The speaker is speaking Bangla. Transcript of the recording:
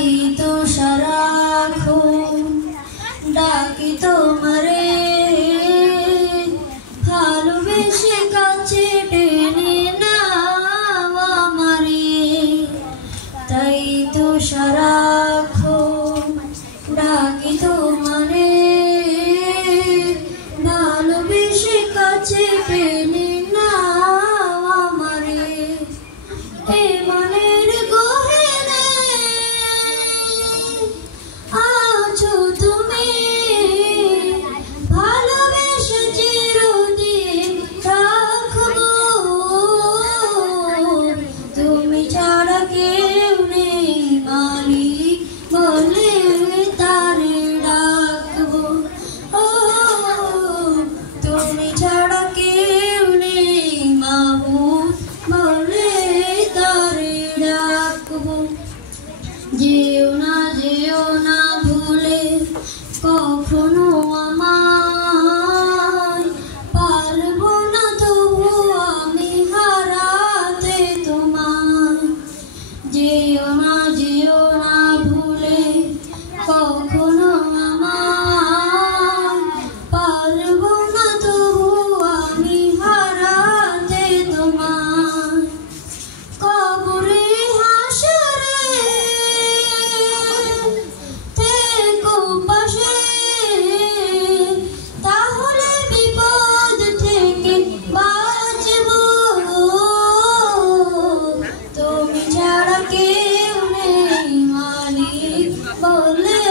তাই তো সারাক্ষণ ডাকি তোমারে, ভালোবেসে কাছে টেনে নাও আমারে। তাই তো সারাক্ষণ ডাকি তোমারে, ভালোবেসে কাছে টেনে নাও আমারে। এ মনের গহনে আছো তুমি, ভালোবেসে চিরদিন রাখবো। তুমি ছাড়া কেউ নেই মালিক বলে তারে ডাকবো। ও তুমি ছাড়া কেউ নেই মাবুদ বলে তারে ডাকবো। যেও না ভুলে কখনো আমায়, পারবো না তবু আমি হারাতে তোমায়। যেও না ভুলে কখনো আমায়, পারবো না তবু আমি হারাতে তোমায়। কবরে হাসরে থেকো পাশে, তাহলে বিপদ থেকে বাঁচবো। তুমি ছাড়া কেউ নেই মালিক বলে